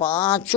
5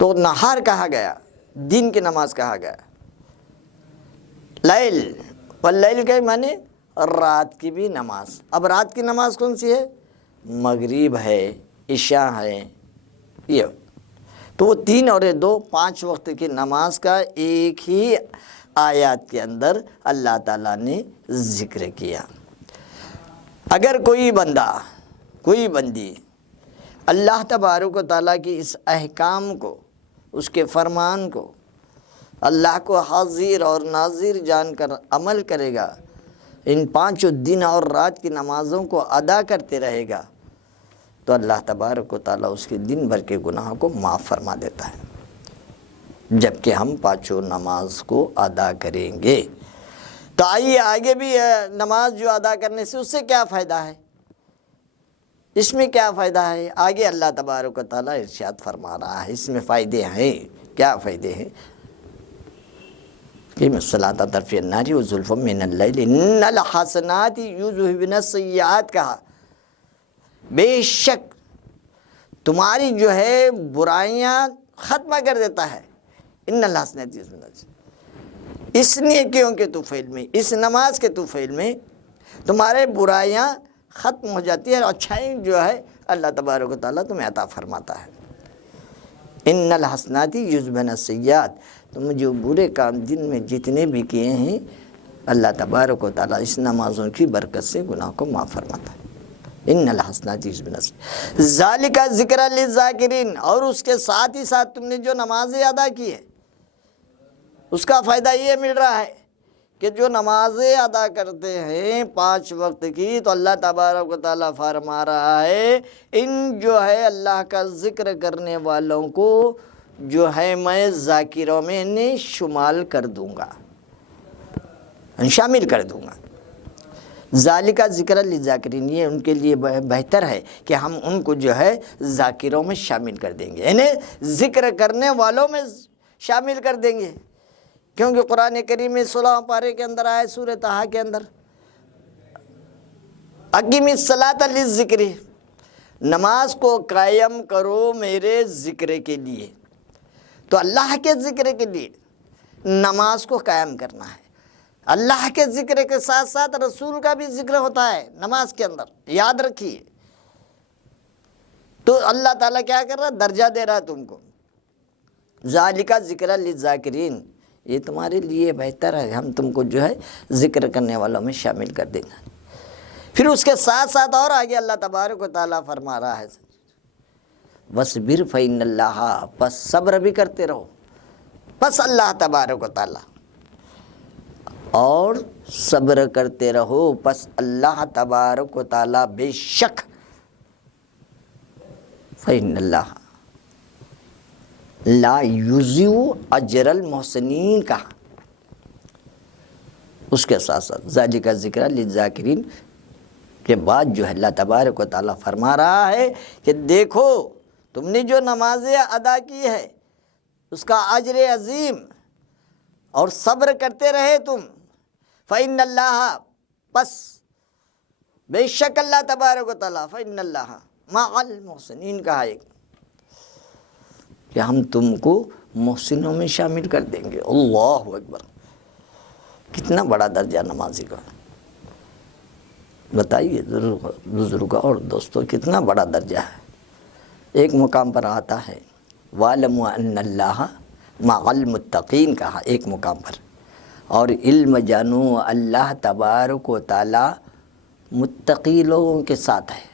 تو نہار کہا گیا، دن کی نماز کہا گیا۔ لیل، واللیل کے معنی رات کی بھی نماز۔ اب رات کی نماز کون سی ہے؟ مغرب ہے، عشاء ہے، یہ تو وہ 3 اور 2 5 وقت کی نماز کا ایک ہی آیات کے اندر اللہ تعالیٰ نے ذکر کیا۔ اگر کوئی بندہ، کوئی بندی اللہ تبارک و تعالیٰ کی اس احکام کو، اس کے فرمان کو، اللہ کو حاضر اور ناظر جان کر عمل کرے گا، ان 5 دن اور رات کی نمازوں کو ادا کرتے رہے گا، تو اللہ تبارک و تعالیٰ اس کے دن بھر کے گناہوں کو معاف فرما دیتا ہے، جبکہ ہم 5 نماز کو ادا کریں گے۔ تو آئیے آگے بھی نماز جو ادا کرنے سے اس سے کیا فائدہ ہے، اس میں کیا فائدہ ہے، آگے اللہ تبارک و تعالیٰ ارشاد فرما رہا ہے، اس میں فائدے ہیں۔ کیا فائدے ہیں؟ کہ الصلاۃ طرفی النار وزلفا من اللیل ان الحسنات یذہبن السیئات کہا، بے شک تمہاری جو ہے برائیاں ختمہ کر دیتا ہے۔ ان الحسنات یذہبن السیئات، اس نیکیوں کے طفیل میں، اس نماز کے طفیل میں تمہارے برائیاں ختم ہو جاتی ہے، اور اچھائی جو ہے اللہ تبارک و تعالیٰ تمہیں عطا فرماتا ہے۔ ان الحسنات یذہبن السیئات، تم جو برے کام دن میں جتنے بھی کیے ہیں، اللہ تبارک و تعالیٰ اس نمازوں کی برکت سے گناہ کو معاف فرماتا ہے۔ ان الحسنات یذہبن السیئات ذالک ذکر للذاکرین، اور اس کے ساتھ ہی ساتھ تم نے جو نمازیں ادا کی ہے اس کا فائدہ یہ مل رہا ہے کہ جو نمازیں ادا کرتے ہیں 5 وقت کی، تو اللہ تبارک و تعالیٰ فرما رہا ہے ان جو ہے اللہ کا ذکر کرنے والوں کو جو ہے میں ذاکروں میں شمال کر دوں گا، شامل کر دوں گا۔ ذالک ذکر للذاکرین، یہ ان کے لیے بہتر ہے کہ ہم ان کو جو ہے ذاکروں میں شامل کر دیں گے، یعنی ذکر کرنے والوں میں شامل کر دیں گے، کیونکہ قرآن کریم میں 16 پارے کے اندر آئے، سورہ طٰہٰ کے اندر اقیم الصلاۃ للذکر، نماز کو قائم کرو میرے ذکر کے لیے۔ تو اللہ کے ذکر کے لیے نماز کو قائم کرنا ہے۔ اللہ کے ذکر کے ساتھ ساتھ رسول کا بھی ذکر ہوتا ہے نماز کے اندر، یاد رکھیے۔ تو اللہ تعالیٰ کیا کر رہا ہے؟ درجہ دے رہا ہے تم کو، ذالک ذکر للذاکرین، یہ تمہارے لیے بہتر ہے، ہم تم کو جو ہے ذکر کرنے والوں میں شامل کر دیں گے۔ پھر اس کے ساتھ ساتھ اور آگے اللہ تبارک و تعالیٰ فرما رہا ہے وَاصْبِرْ فَإِنَّ اللَّهَ، پس صبر بھی کرتے رہو، پس اللہ تبارک و تعالیٰ، اور صبر کرتے رہو، پس اللہ تبارک و تعالیٰ بے شک فَإِنَّ اللَّهَ لا یضیع اجر المحسنین کہا۔ اس کے ساتھ ساتھ ذالک ذکر للذاکرین کے بعد جو ہے اللہ تبارک و تعالیٰ فرما رہا ہے کہ دیکھو تم نے جو نمازیں ادا کی ہے اس کا اجر عظیم، اور صبر کرتے رہے تم، فإن اللہ، پس بے شک اللہ تبارک و تعالیٰ، فإن اللہ مع المحسنین کہا ایک، کہ ہم تم کو محسنوں میں شامل کر دیں گے۔ اللہ اکبر، کتنا بڑا درجہ نمازی کا، بتائیے بزرگ اور دوستو، کتنا بڑا درجہ ہے۔ ایک مقام پر آتا ہے وَاعْلَمُوا أَنَّ اللَّهَ مَعَ الْمُتَّقِينَ کہا ایک مقام پر، اور علم جانو اللہ تبارک و تعالی متقی لوگوں کے ساتھ ہے۔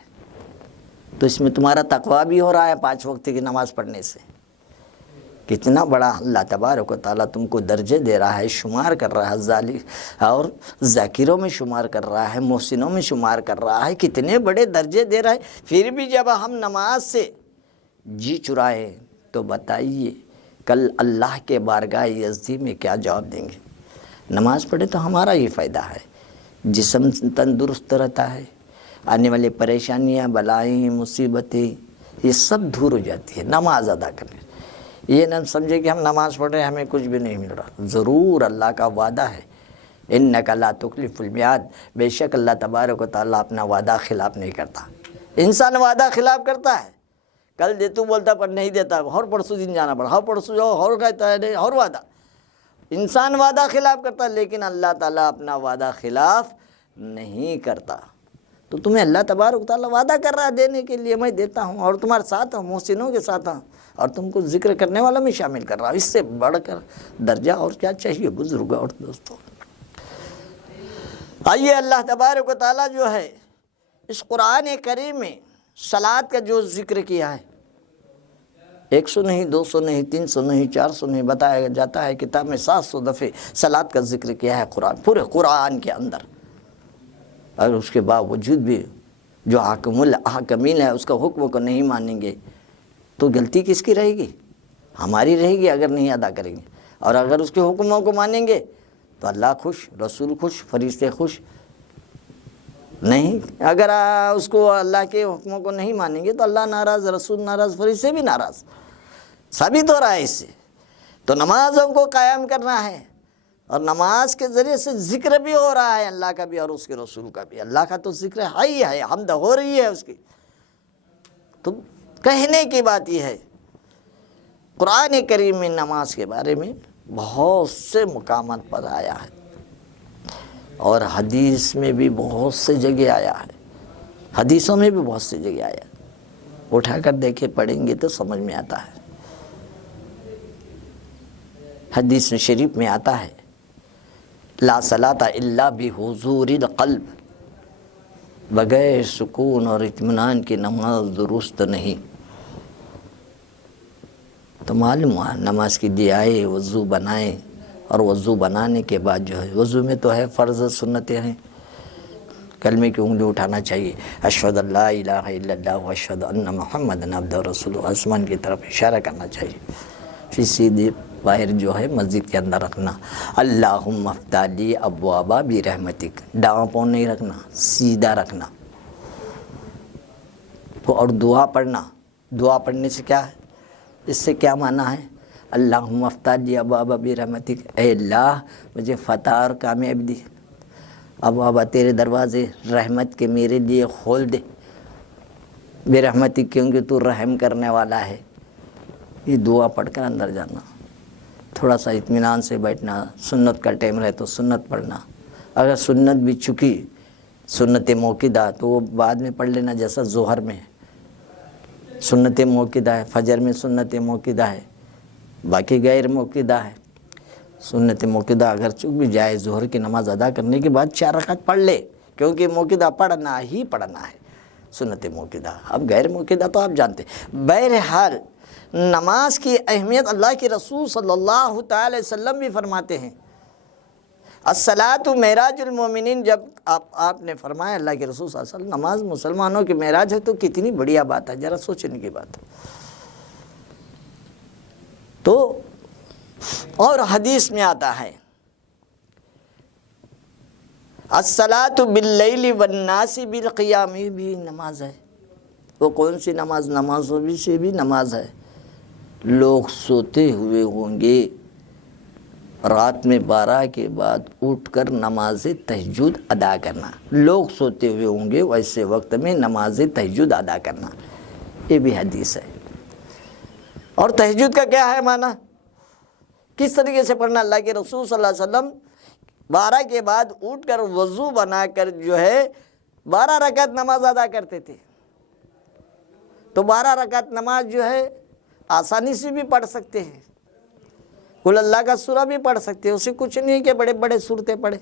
تو اس میں تمہارا تقویٰ بھی ہو رہا ہے 5 وقت کی نماز پڑھنے سے۔ کتنا بڑا اللہ تبارک و تعالیٰ تم کو درجے دے رہا ہے، شمار کر رہا ہے، اور ذاکروں میں شمار کر رہا ہے، محسنوں میں شمار کر رہا ہے، کتنے بڑے درجے دے رہا ہے۔ پھر بھی جب ہم نماز سے جی چرائیں تو بتائیے کل اللہ کے بارگاہ یزدی میں کیا جواب دیں گے۔ نماز پڑھے تو ہمارا یہ فائدہ ہے، جسم تندرست رہتا ہے، آنے والی پریشانیاں، بلائیں، مصیبتیں، یہ سب دور ہو جاتی ہے نماز ادا کرنے۔ یہ نہ سمجھے کہ ہم نماز پڑھ رہے ہیں ہمیں کچھ بھی نہیں مل رہا، ضرور اللہ کا وعدہ ہے، انک لا تخلف المیعاد، بے شک اللہ تبارک و تعالیٰ اپنا وعدہ خلاف نہیں کرتا۔ انسان وعدہ خلاف کرتا ہے، کل دے تو بولتا پر نہیں دیتا، اور پرسوں دن جانا پڑا، اور پرسوں جاؤ، اور کہتا ہے اور وعدہ۔ انسان وعدہ خلاف کرتا ہے، لیکن اللہ تعالیٰ اپنا وعدہ خلاف نہیں کرتا۔ تو تمہیں اللہ تبارک و تعالیٰ وعدہ کر رہا ہے دینے کے لیے، میں دیتا ہوں اور تمہارے ساتھ ہوں، محسنوں کے ساتھ ہوں، اور تم کو ذکر کرنے والا میں شامل کر رہا ہوں۔ اس سے بڑھ کر درجہ اور کیا چاہیے بزرگ اور دوستوں؟ آئیے اللہ تبارک و تعالیٰ جو ہے اس قرآن کریم میں صلاۃ کا جو ذکر کیا ہے، 100 نہیں، 200 نہیں، 300 نہیں، 400 نہیں، بتایا جاتا ہے کتاب میں 700 دفعے صلاۃ کا ذکر کیا ہے قرآن، پورے قرآن کے اندر۔ اور اس کے باوجود بھی جو حاکم الحاکمین ہے اس کا حکم کو نہیں مانیں گے تو غلطی کس کی رہے گی؟ ہماری رہے گی اگر نہیں ادا کریں گے۔ اور اگر اس کے حکموں کو مانیں گے تو اللہ خوش، رسول خوش، فرشتے خوش۔ نہیں، اگر اس کو اللہ کے حکموں کو نہیں مانیں گے تو اللہ ناراض، رسول ناراض، فرشتے بھی ناراض۔ ثابت ہو رہا ہے اس سے۔ تو نمازوں کو قائم کرنا ہے، اور نماز کے ذریعے سے ذکر بھی ہو رہا ہے اللہ کا بھی اور اس کے رسول کا بھی۔ اللہ کا تو ذکر ہے ہی ہے، حمد ہو رہی ہے اس کی۔ تو کہنے کی بات یہ ہے، قرآن کریم میں نماز کے بارے میں بہت سے مقامات پر آیا ہے، اور حدیث میں بھی بہت سے جگہ آیا ہے، حدیثوں میں بھی بہت سی جگہ آیا ہے۔ اٹھا کر دیکھے پڑھیں گے تو سمجھ میں آتا ہے۔ حدیث شریف میں آتا ہے، لا صلاۃ الا بحضور القلب، بغیر سکون اور اطمینان کی نماز درست نہیں۔ تو معلوم ہوا نماز کی دیائے، وضو بنائیں، اور وضو بنانے کے بعد جو ہے، وضو میں تو ہے فرض سنتیں ہیں، کلمے کی انگلی اٹھانا چاہیے، اشہد ان لا الہ الا اللہ واشہد ان محمدًا عبدہ ورسولہ، آسمان کی طرف اشارہ کرنا چاہیے۔ پھر سیدھے باہر جو ہے مسجد کے اندر رکھنا، اللہم افتح لی ابواب برحمتک، ڈاؤں پاؤں نہیں رکھنا، سیدھا رکھنا۔ اور دعا پڑھنا، دعا پڑھنے سے کیا ہے، اس سے کیا معنی ہے، اللہم افتح لی ابواب برحمتک، اے اللہ مجھے فتح اور کامیابی دی، ابواب تیرے دروازے رحمت کے میرے لیے کھول دے، برحمتک کیونکہ تو رحم کرنے والا ہے۔ یہ دعا پڑھ کر اندر جانا، تھوڑا سا اطمینان سے بیٹھنا، سنت کا ٹائم رہے تو سنت پڑھنا، اگر سنت بھی چکی سنت موقدہ تو وہ بعد میں پڑھ لینا، جیسا ظہر میں سنت موقدہ ہے، فجر میں سنت موقدہ ہے، باقی غیر موقدہ ہے۔ سنت موقدہ اگر چک بھی جائے ظہر کی نماز ادا کرنے کے بعد 4 رکعت پڑھ لے، کیونکہ موقدہ پڑھنا ہی پڑھنا ہے، سنت موقدہ۔ اب غیر موقدہ تو آپ جانتے۔ بہرحال نماز کی اہمیت اللہ کے رسول صلی اللہ تعالی وسلم بھی فرماتے ہیں، الصلاۃ معراج المومنین۔ جب آپ نے فرمایا اللہ کے رسول صلی اللہ علیہ وسلم نماز مسلمانوں کی معراج ہے تو کتنی بڑھیا بات ہے، ذرا سوچنے کی بات ہے۔ تو اور حدیث میں آتا ہے الصلاۃ باللیل والناس بالقیام، بھی نماز ہے۔ وہ کون سی نماز؟ نمازوں بھی سے بھی نماز ہے۔ لوگ سوتے ہوئے ہوں گے، رات میں 12 کے بعد اٹھ کر نماز تہجد ادا کرنا، لوگ سوتے ہوئے ہوں گے ویسے وقت میں نماز تہجد ادا کرنا، یہ بھی حدیث ہے۔ اور تہجد کا کیا ہے معنی، کس طریقے سے پڑھنا؟ اللہ کے رسول صلی اللہ علیہ وسلم 12 کے بعد اٹھ کر وضو بنا کر جو ہے 12 رکعت نماز ادا کرتے تھے۔ تو 12 رکعت نماز جو ہے آسانی سے بھی پڑھ سکتے ہیں، قل اللہ کا سورہ بھی پڑھ سکتے ہیں، اسے کچھ نہیں کہ بڑے بڑے سورتیں پڑھے،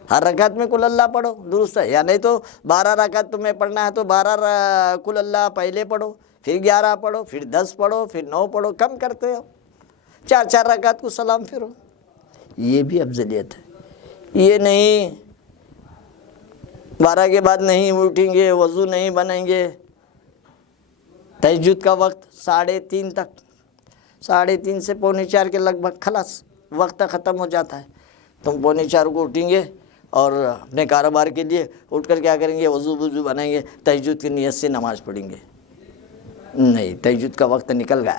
ہر رکعت میں قل اللہ پڑھو، درست ہے۔ یا نہیں تو 12 رکعت تمہیں پڑھنا ہے تو 12 قل اللہ پہلے پڑھو، پھر 11 پڑھو، پھر 10 پڑھو، پھر 9 پڑھو، کم کرتے ہو، 4 رکعت کو سلام پھرو، یہ بھی افضلیت ہے۔ یہ نہیں 12 کے بعد نہیں اٹھیں گے، وضو نہیں بنیں گے، تہجد کا وقت 3:30 تک، 3:30 سے 3:45 کے لگ بھگ خلاص وقت ختم ہو جاتا ہے۔ تم 3:45 کو اٹھیں گے اور اپنے کاروبار کے لیے اٹھ کر کیا کریں گے، وضو بنائیں گے، تہجد کی نیت سے نماز پڑھیں گے۔ نہیں، تہجد کا وقت نکل گیا،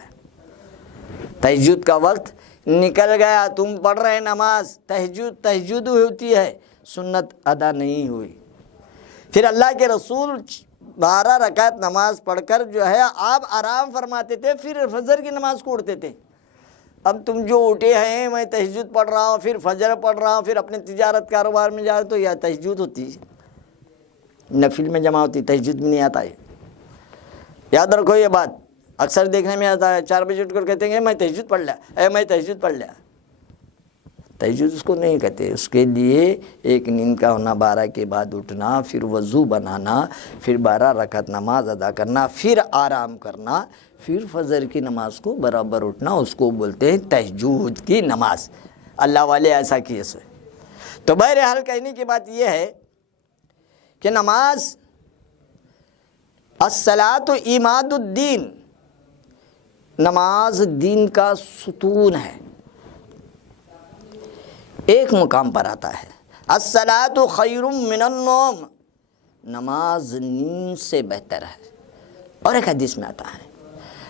تہجد کا وقت نکل گیا، تم پڑھ رہے نماز، تہجد ہوتی ہے، سنت ادا نہیں ہوئی۔ پھر اللہ کے رسول 12 رکعت نماز پڑھ کر جو ہے آپ آرام فرماتے تھے، پھر فجر کی نماز کو اٹھتے تھے۔ اب تم جو اٹھے ہیں، میں تہجد پڑھ رہا ہوں، پھر فجر پڑھ رہا ہوں، پھر اپنے تجارت کاروبار میں جا تو یا تہجد ہوتی ہے، نفل میں جمع ہوتی، تہجد میں نہیں آتا ہے۔ یاد رکھو یہ بات، اکثر دیکھنے میں آتا ہے 4 بجے اٹھ کر کہتے ہیں میں تہجد پڑھ لیا، میں تہجد پڑھ لیا۔ تہجد اس کو نہیں کہتے، اس کے لیے ایک نیند کا ہونا، 12 کے بعد اٹھنا، پھر وضو بنانا، پھر 12 رکعت نماز ادا کرنا، پھر آرام کرنا، پھر فجر کی نماز کو برابر اٹھنا، اس کو بولتے ہیں تہجد کی نماز۔ اللہ والے ایسا کیے سے۔ تو بہرحال کہنے کی بات یہ ہے کہ نماز الصلاۃ عماد الدین، نماز دین کا ستون ہے۔ ایک مقام پر آتا ہے الصلاۃ خیر من النوم، نماز نیند سے بہتر ہے۔ اور ایک حدیث میں آتا ہے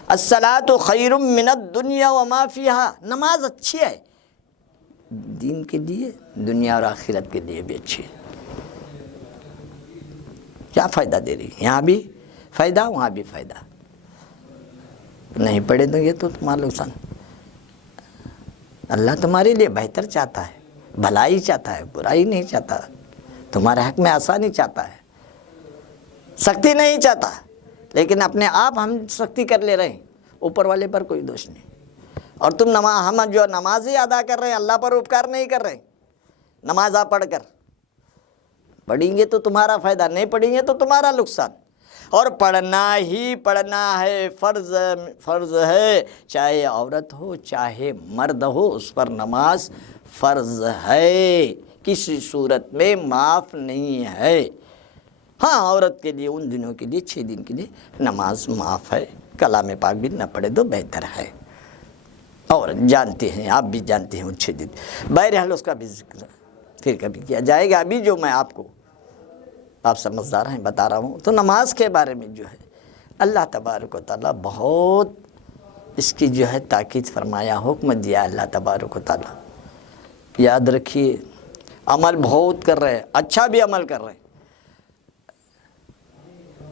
الصلاۃ خیر من الدنیا وما فیہا، نماز اچھی ہے دین کے لیے، دنیا اور آخرت کے لیے بھی اچھی ہے۔ کیا فائدہ دے رہی ہے؟ یہاں بھی فائدہ، وہاں بھی فائدہ۔ نہیں پڑھے تو یہ تو تمہارا نقصان۔ اللہ تمہارے لیے بہتر چاہتا ہے، بھلائی چاہتا ہے، برائی نہیں چاہتا، تمہارے حق میں آسانی چاہتا ہے، سختی نہیں چاہتا، لیکن اپنے آپ ہم سختی کر لے رہے ہیں، اوپر والے پر کوئی دوش نہیں۔ اور تم ہم جو نمازیں ادا کر رہے ہیں، اللہ پر اپکار نہیں کر رہے۔ نماز آپ پڑھ کر، پڑھیں گے تو تمہارا فائدہ، نہیں پڑھیں گے تو تمہارا نقصان۔ اور پڑھنا ہی پڑھنا ہے، فرض ہے، چاہے عورت ہو چاہے مرد ہو، اس پر نماز فرض ہے، کسی صورت میں معاف نہیں ہے۔ ہاں عورت کے لیے ان دنوں کے لیے 6 دن کے لیے نماز معاف ہے، کلام پاک بھی نہ پڑھے تو بہتر ہے۔ اور جانتے ہیں، آپ بھی جانتے ہیں ان 6 دن، بہرحال اس کا بھی ذکر پھر کبھی کیا جائے گا۔ ابھی جو میں آپ سمجھدار ہیں بتا رہا ہوں، تو نماز کے بارے میں جو ہے اللہ تبارک و تعالیٰ بہت اس کی جو ہے تاکید فرمایا، حکم دیا اللہ تبارک و تعالیٰ۔ یاد رکھیے، عمل بہت کر رہے ہیں، اچھا بھی عمل کر رہے ہیں،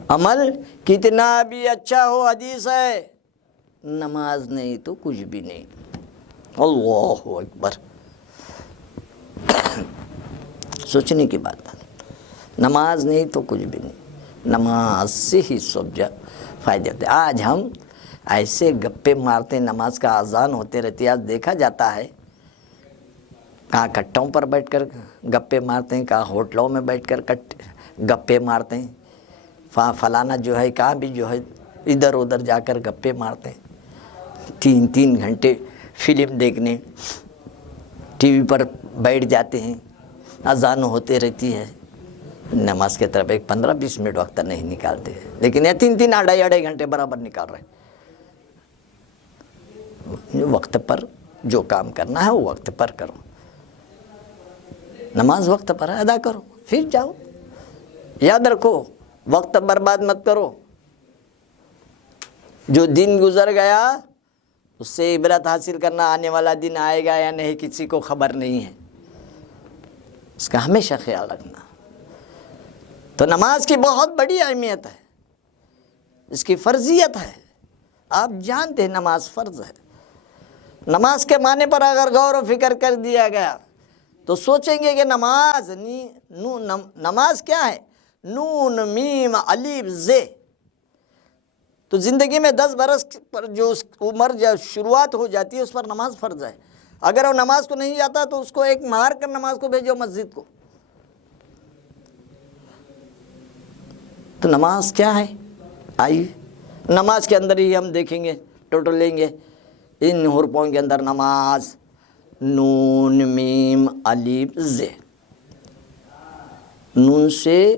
عمل کتنا بھی اچھا ہو، حدیث ہے نماز نہیں تو کچھ بھی نہیں۔ اللہ اکبر، سوچنے کی بات ہے، نماز نہیں تو کچھ بھی نہیں، نماز سے ہی سب فائدے ہوتے ہیں۔ آج ہم ایسے گپے مارتے، نماز کا اذان ہوتے رہتی ہے، آج دیکھا جاتا ہے کہاں کٹوں پر بیٹھ کر گپے مارتے ہیں، کہاں ہوٹلوں میں بیٹھ کر گپے مارتے ہیں، فلانا جو ہے کہاں بھی جو ہے ادھر ادھر جا کر گپے مارتے ہیں، 3 گھنٹے فلم دیکھنے ٹی وی پر بیٹھ جاتے ہیں، اذان ہوتے رہتی ہے، نماز کی طرف ایک 15-20 منٹ وقت نہیں نکالتے، لیکن یہ 3 2.5 گھنٹے برابر نکال رہے ہیں۔ وقت پر جو کام کرنا ہے وہ وقت پر کرو، نماز وقت پر ادا کرو، پھر جاؤ۔ یاد رکھو، وقت برباد مت کرو، جو دن گزر گیا اس سے عبرت حاصل کرنا، آنے والا دن آئے گا یا نہیں کسی کو خبر نہیں ہے، اس کا ہمیشہ خیال رکھنا۔ تو نماز کی بہت بڑی اہمیت ہے، اس کی فرضیت ہے، آپ جانتے ہیں نماز فرض ہے۔ نماز کے معنی پر اگر غور و فکر کر دیا گیا تو سوچیں گے کہ نماز کیا ہے؟ نون میم الف ز۔ تو زندگی میں 10 برس پر جو عمر جو شروعات ہو جاتی ہے اس پر نماز فرض ہے۔ اگر وہ نماز کو نہیں جاتا تو اس کو ایک مار کر نماز کو بھیجو مسجد کو۔ تو نماز کیا ہے؟ آئیے نماز کے اندر ہی ہم دیکھیں گے، ٹوٹل لیں گے ان حروفوں کے اندر۔ نماز نون میم الف ز، نون سے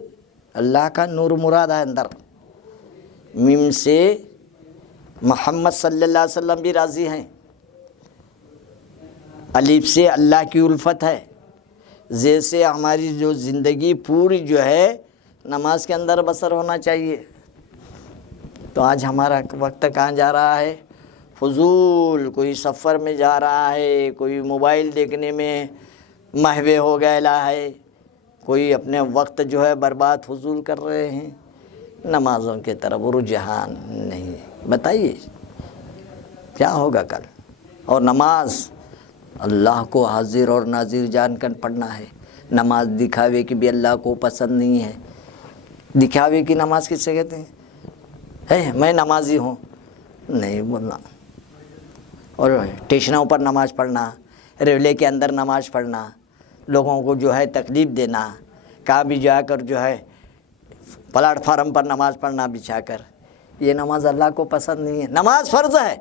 اللہ کا نور مراد ہے اندر، میم سے محمد صلی اللہ علیہ وسلم بھی راضی ہیں، الف سے اللہ کی الفت ہے، ز سے ہماری جو زندگی پوری جو ہے نماز کے اندر بسر ہونا چاہیے۔ تو آج ہمارا وقت کہاں جا رہا ہے؟ فضول، کوئی سفر میں جا رہا ہے، کوئی موبائل دیکھنے میں محو ہو گیا ہے، کوئی اپنے وقت جو ہے برباد فضول کر رہے ہیں۔ نمازوں کی طرف رجحان نہیں. بتائیے کیا ہوگا کل؟ اور نماز اللہ کو حاضر اور ناظر جان کر پڑھنا ہے. نماز دکھاوے کی بھی اللہ کو پسند نہیں ہے. دکھاوے کی نماز کس سے کہتے ہیں؟ میں نمازی ہوں نہیں بولنا. اور اسٹیشنوں پر نماز پڑھنا، ریلوے کے اندر نماز پڑھنا، لوگوں کو جو ہے تکلیف دینا، کہاں بھی جا کر جو ہے پلیٹ فارم پر نماز پڑھنا بچھا کر، یہ نماز اللہ کو پسند نہیں ہے. نماز فرض ہے،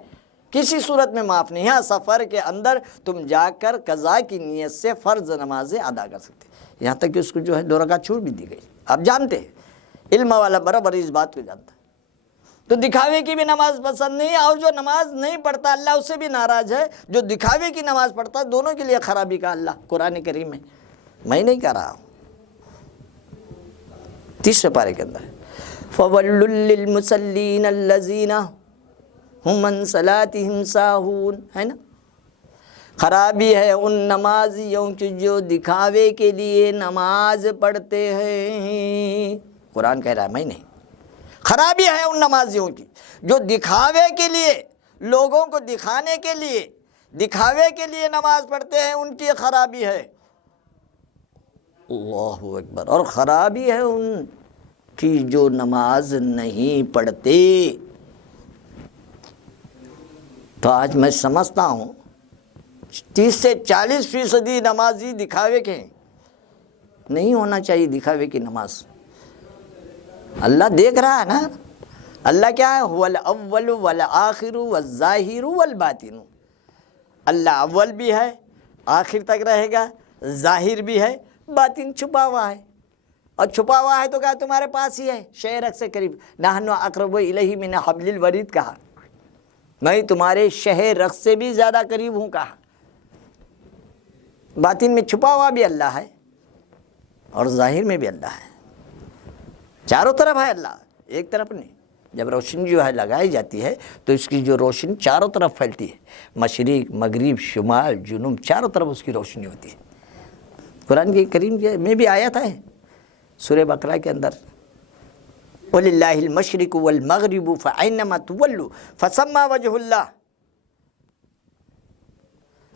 کسی صورت میں معاف نہیں ہے. سفر کے اندر تم جا کر قضا کی نیت سے فرض نمازیں ادا کر سکتے، یہاں تک کہ اس کو جو ہے 2 رکعت چھوڑ بھی دی گئی. آپ جانتے ہیں، علم والا برابر اس بات کو جانتا ہے. تو دکھاوے کی بھی نماز پسند نہیں ہے، اور جو نماز نہیں پڑھتا اللہ اس سے بھی ناراض ہے. جو دکھاوے کی نماز پڑھتا ہے دونوں کے لیے خرابی کا اللہ قرآن کریم میں، میں نہیں کہہ رہا ہوں. 30 پارے کے اندر فَوَلُّ لِلْمُصَلِّينَ الَّذِينَ هُمْ عَنْ صَلَاتِهِمْ سَاهُونَ، ہے نا. خرابی ہے ان نمازیوں کی جو دکھاوے کے لیے نماز پڑھتے ہیں. قرآن کہہ رہا ہے، میں نہیں. خرابی ہے ان نمازیوں کی جو دکھاوے کے لیے، لوگوں کو دکھانے کے لیے، دکھاوے کے لیے نماز پڑھتے ہیں، ان کی خرابی ہے. اللہ اکبر. اور خرابی ہے ان کی جو نماز نہیں پڑھتے. تو آج میں سمجھتا ہوں 30 سے 40% نمازی دکھاوے کے ہیں. نہیں ہونا چاہیے دکھاوے کی نماز. اللہ دیکھ رہا ہے نا. اللہ کیا ہے؟ هو الاول والآخر والظاہر والباطن. اللہ اول بھی ہے، آخر تک رہے گا، ظاہر بھی ہے، باطن چھپا ہوا ہے. اور چھپا ہوا ہے تو کہا تمہارے پاس ہی ہے، شہ رگ سے قریب. نحن اقرب الیہ من حبل الورید کہا، میں تمہارے شہ رگ سے بھی زیادہ قریب ہوں کہا. باطن میں چھپا ہوا بھی اللہ ہے اور ظاہر میں بھی اللہ ہے. چاروں طرف ہے اللہ، ایک طرف نہیں. جب روشنی جو ہے لگائی جاتی ہے تو اس کی جو روشنی چاروں طرف پھیلتی ہے، مشرق، مغرب، شمال، جنوب، چاروں طرف اس کی روشنی ہوتی ہے. قرآن کے کریم میں بھی آیت ہے سورہ بقرہ کے اندر، وَلِلَّهِ الْمَشْرِقُ وَالْمَغْرِبُ فَأَيْنَمَا تُوَلُّوا فَثَمَّ وَجْهُ اللَّهِ.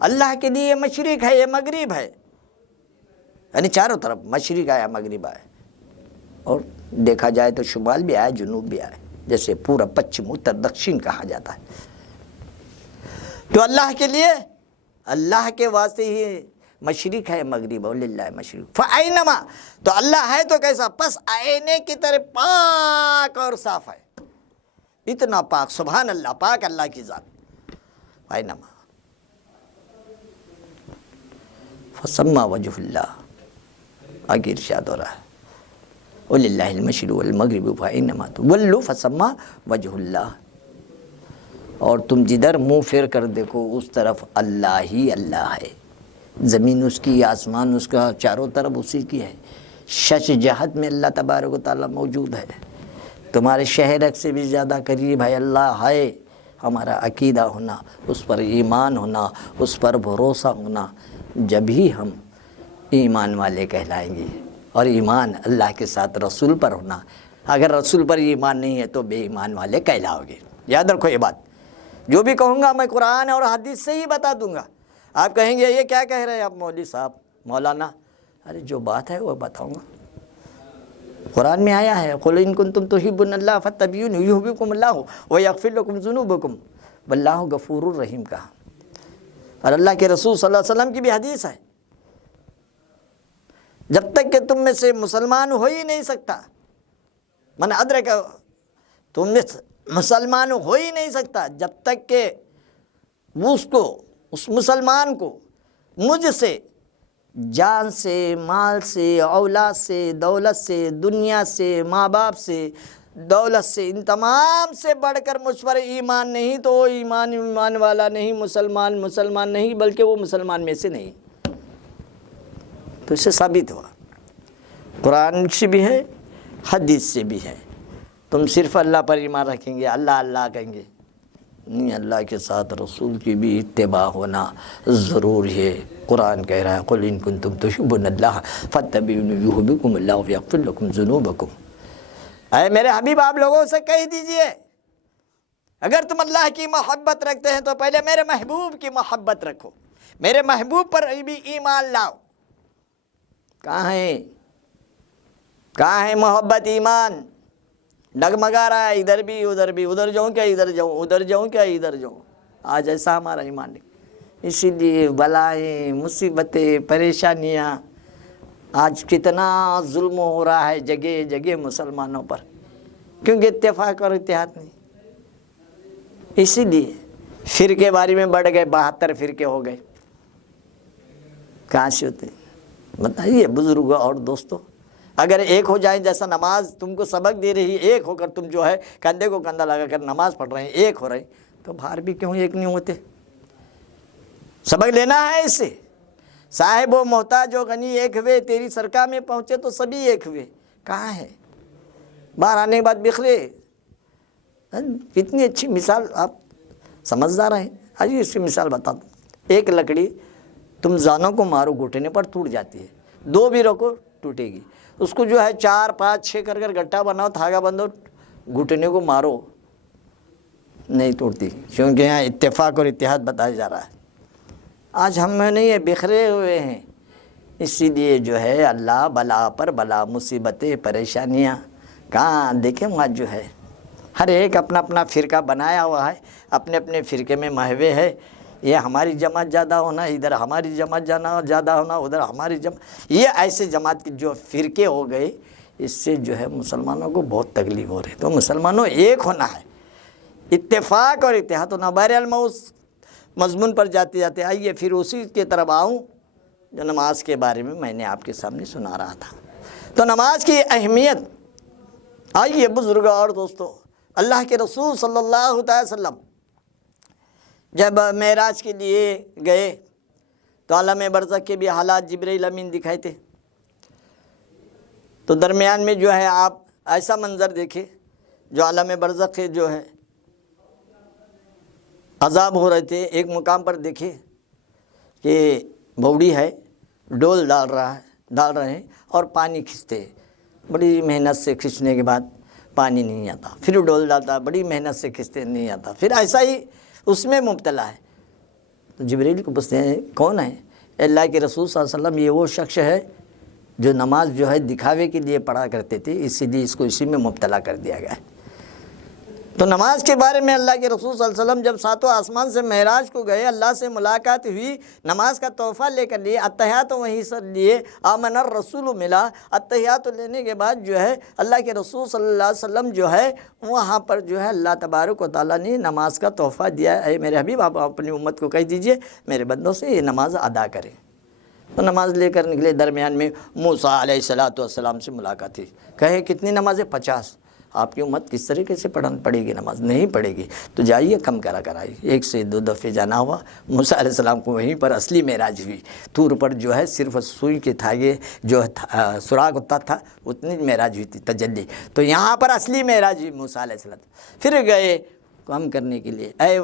اللہ کے لیے مشرق ہے، یہ مغرب ہے، یعنی چاروں طرف مشرق آیا، مغرب آیا، اور دیکھا جائے تو شمال بھی آیا، جنوب بھی آیا، جیسے پورا پچھم، اتر، دکشن کہا جاتا ہے. تو اللہ کے لیے، اللہ کے واسطے ہی مشرق ہے، مغرب ہے. للہ مشرق فَأَيْنَمَا، تو اللہ ہے تو کیسا؟ پس آئینے کی طرح پاک اور صاف ہے. اتنا پاک، سبحان اللہ، پاک اللہ کی ذات. فَأَيْنَمَا فَسَمَّا وَجْهُ اللَّهِ، آگے ارشاد ہو رہا ہے وَلِلَّهِ الْمَشْرِقُ وَالْمَغْرِبُ فَأَيْنَمَا تُوَلُّوا فَثَمَّ وَجْهُ اللَّهِ. اور تم جدھر منہ پھیر کر دیکھو اس طرف اللہ ہی اللہ ہے. زمین اس کی، آسمان اس کا، چاروں طرف اسی کی ہے. شش جہت میں اللہ تبارک و تعالیٰ موجود ہے. تمہارے شہر سے بھی زیادہ قریب ہے اللہ ہے. ہمارا عقیدہ ہونا، اس پر ایمان ہونا، اس پر بھروسہ ہونا، جب ہی ہم ایمان والے کہلائیں گے. اور ایمان اللہ کے ساتھ رسول پر ہونا. اگر رسول پر ایمان نہیں ہے تو بے ایمان والے کہلاؤ گے. یاد رکھو یہ بات. جو بھی کہوں گا میں قرآن اور حدیث سے ہی بتا دوں گا. آپ کہیں گے یہ کیا کہہ رہے ہیں آپ مولوی صاحب، مولانا؟ ارے جو بات ہے وہ بتاؤں گا. قرآن میں آیا ہے قُلْ إِن كُنتُمْ تُحِبُّونَ اللَّهَ فَاتَّبِعُونِي يُحْبِبْكُمُ اللَّهُ وَيَغْفِرْ لَكُمْ ذُنُوبَكُمْ وَاللَّهُ غَفُورٌ رَحِيمٌ کہا. اور اللہ کے رسول صلی اللہ علیہ وسلم کی بھی حدیث ہے، جب تک کہ تم میں سے مسلمان ہو ہی نہیں سکتا، من ادرک، تم میں مسلمان ہو ہی نہیں سکتا جب تک کہ اس مسلمان کو مجھ سے، جان سے، مال سے، اولاد سے، دولت سے، دنیا سے، ماں باپ سے، دولت سے، ان تمام سے بڑھ کر مجھ پر ایمان نہیں تو وہ ایمان والا نہیں، مسلمان نہیں، بلکہ وہ مسلمان میں سے نہیں. تو اس سے ثابت ہوا، قرآن سے بھی ہے، حدیث سے بھی ہے. تم صرف اللہ پر ایمان رکھیں گے، اللہ اللہ کہیں گے نہیں، اللہ کے ساتھ رسول کی بھی اتباع ہونا ضروری ہے. قرآن کہہ رہا ہے قُلْ إِن كُنتُمْ تُحِبُّونَ اللَّهَ فَاتَّبِعُونِي يُحْبِبْكُمُ اللَّهُ وَيَغْفِرْ لَكُمْ ذُنُوبَكُمْ. اے میرے حبیب آپ لوگوں سے کہہ دیجئے اگر تم اللہ کی محبت رکھتے ہیں تو پہلے میرے محبوب کی محبت رکھو، میرے محبوب پر بھی ایمان لاؤ۔ کہاں ہے محبت ایمان؟ ڈگمگا رہا ہے ادھر بھی ادھر بھی، ادھر جاؤں کیا ادھر جاؤں، ادھر جاؤں کیا ادھر جاؤں۔ آج ایسا ہمارا ایمان نہیں، اسی لیے بلائیں، مصیبتیں، پریشانیاں، آج کتنا ظلم ہو رہا ہے جگہ جگہ مسلمانوں پر، کیونکہ اتفاق اور اتحاد نہیں۔ اسی لیے فرقے باری میں بڑھ گئے، 72 فرقے ہو گئے۔ کہاں سے ہوتے بتائیے بزرگوں اور دوستوں؟ اگر ایک ہو جائیں، جیسا نماز تم کو سبق دے رہی ہے، ایک ہو کر تم جو ہے کندھے کو کندھا لگا کر نماز پڑھ رہے ہیں، ایک ہو رہے ہیں، تو باہر بھی کیوں ایک نہیں ہوتے؟ سبق لینا ہے اس سے۔ صاحب و محتاج و غنی ایک ہوئے، تیری سرکار میں پہنچے تو سبھی ایک ہوئے۔ کہاں ہے؟ باہر آنے کے بعد بکھرے۔ کتنی اچھی مثال، آپ سمجھدار ہیں۔ آج اس کی مثال بتا دوں۔ ایک لکڑی تم زانوں کو مارو گھٹنے پر ٹوٹ جاتی ہے، 2 بھی رکھو ٹوٹے گی۔ اس کو جو ہے 4 5 6 کر گٹھا بناؤ، دھاگا بندھو، گھٹنے کو مارو، نہیں ٹوٹتی، کیونکہ یہاں اتفاق اور اتحاد بتایا جا رہا ہے۔ آج ہم میں نہیں ہے، بکھرے ہوئے ہیں۔ اسی لیے جو ہے اللہ بلا پر بلا، مصیبتیں، پریشانیاں کہاں دیکھیں وہاں جو ہے ہر ایک اپنا اپنا فرقہ بنایا ہوا ہے، اپنے اپنے فرقے میں مہوے ہے۔ یہ ہماری جماعت زیادہ ہونا، ادھر ہماری جماعت زیادہ ہونا، ادھر ہماری جماعت، یہ ایسے جماعت کے جو فرقے ہو گئے، اس سے جو ہے مسلمانوں کو بہت تکلیف ہو رہی ہے۔ تو مسلمانوں ایک ہونا ہے، اتفاق اور اتحاد ہونا۔ بہرحال میں اس مضمون پر جاتے جاتے آئیے پھر اسی کی طرف آؤں جو نماز کے بارے میں نے آپ کے سامنے سنا رہا تھا۔ تو نماز کی اہمیت، آئیے بزرگوں اور دوستوں، اللہ کے رسول صلی اللہ علیہ وسلم جب معراج کے لیے گئے تو عالم برزخ کے بھی حالات جبرائیل امین دکھائے تھے۔ تو درمیان میں جو ہے آپ ایسا منظر دیکھے جو عالم برزخ کے جو ہے عذاب ہو رہے تھے۔ ایک مقام پر دیکھے کہ بوڑی ہے، ڈول ڈال رہے ہیں اور پانی کھینچتے، بڑی محنت سے کھینچنے کے بعد پانی نہیں آتا، پھر ڈول ڈالتا، بڑی محنت سے کھینچتے نہیں آتا، پھر ایسا ہی اس میں مبتلا ہے۔ تو جبرائیل کو پوچھتے ہیں کون ہے؟ اللہ کے رسول صلی اللہ علیہ وسلم، یہ وہ شخص ہے جو نماز جو ہے دکھاوے کے لیے پڑھا کرتے تھے، اسی لیے اس کو اسی میں مبتلا کر دیا گیا ہے۔ تو نماز کے بارے میں اللہ کے رسول صلی اللہ علیہ وسلم جب 7واں آسمان سے معراج کو گئے، اللہ سے ملاقات ہوئی، نماز کا تحفہ لے کر لیے، اتحیات وہیں سے لیے، آمن الرسول ملا، اتحیات لینے کے بعد جو ہے اللہ کے رسول صلی اللہ علیہ وسلم جو ہے وہاں پر جو ہے اللہ تبارک و تعالیٰ نے نماز کا تحفہ دیا۔ اے میرے حبیب، آپ اپنی امت کو کہہ دیجئے میرے بندوں سے یہ نماز ادا کریں۔ تو نماز لے کر نکلے، درمیان میں موسیٰ علیہ السلام سے ملاقات تھی۔ کہے کتنی نمازیں؟ 50۔ آپ کی امت کس طریقے سے پڑھے گی نماز؟ نہیں پڑھے گی، تو جائیے کم کرا آئیے۔ 1 سے 2 دفعے جانا ہوا۔ موسیٰ علیہ السلام کو وہیں پر اصلی معراج ہوئی۔ طور پر جو ہے صرف سوئی کے دھاگے جو سراغ ہوتا تھا اتنی معراج ہوئی تھی، تجلی۔ تو یہاں پر اصلی معراج ہوئی موسیٰ علیہ السلام۔ پھر گئے کم کرنے کے لیے، اے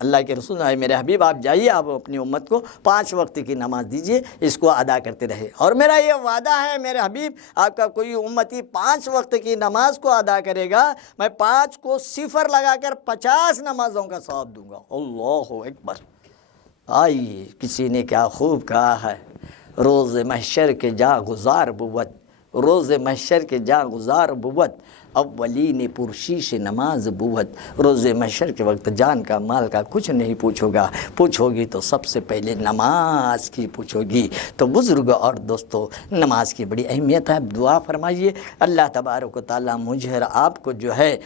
اللہ کے رسول، اے میرے حبیب، آپ جائیے، آپ اپنی امت کو 5 وقت کی نماز دیجئے، اس کو ادا کرتے رہے۔ اور میرا یہ وعدہ ہے میرے حبیب، آپ کا کوئی امتی 5 وقت کی نماز کو ادا کرے گا، میں 5 کو 0 لگا کر 50 نمازوں کا ثواب دوں گا۔ اللہ اکبر! آئیے، کسی نے کیا خوب کہا ہے، روز محشر کے جا گزار بوت، روز محشر کے جا گزار بوت، اولین پرشیش نماز بوت۔ روز محشر کے وقت جان کا مال کا کچھ نہیں پوچھو گی تو سب سے پہلے نماز کی پوچھو گی۔ تو بزرگ اور دوستو، نماز کی بڑی اہمیت ہے۔ دعا فرمائیے اللہ تبارک و تعالیٰ مجھے اور آپ کو جو ہے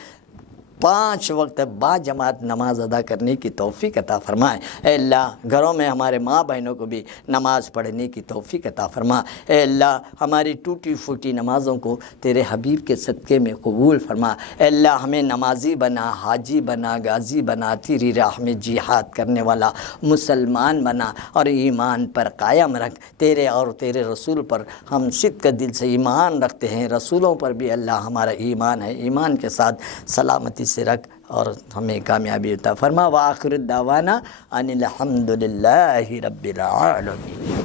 5 وقت با جماعت نماز ادا کرنے کی توفیق عطا فرمائے۔ اے اللہ، گھروں میں ہمارے ماں بہنوں کو بھی نماز پڑھنے کی توفیق عطا فرما۔ اے اللہ، ہماری ٹوٹی پھوٹی نمازوں کو تیرے حبیب کے صدقے میں قبول فرما۔ اے اللہ، ہمیں نمازی بنا، حاجی بنا، غازی بنا، تیری راہ میں جہاد کرنے والا مسلمان بنا، اور ایمان پر قائم رکھ۔ تیرے اور تیرے رسول پر ہم صدق دل سے ایمان رکھتے ہیں، رسولوں پر بھی اللہ ہمارا ایمان ہے، ایمان کے ساتھ سلامتی سے رکھ اور ہمیں کامیابی عطا فرما۔ وآخر الدعوانا ان الحمدللہ رب العالمین۔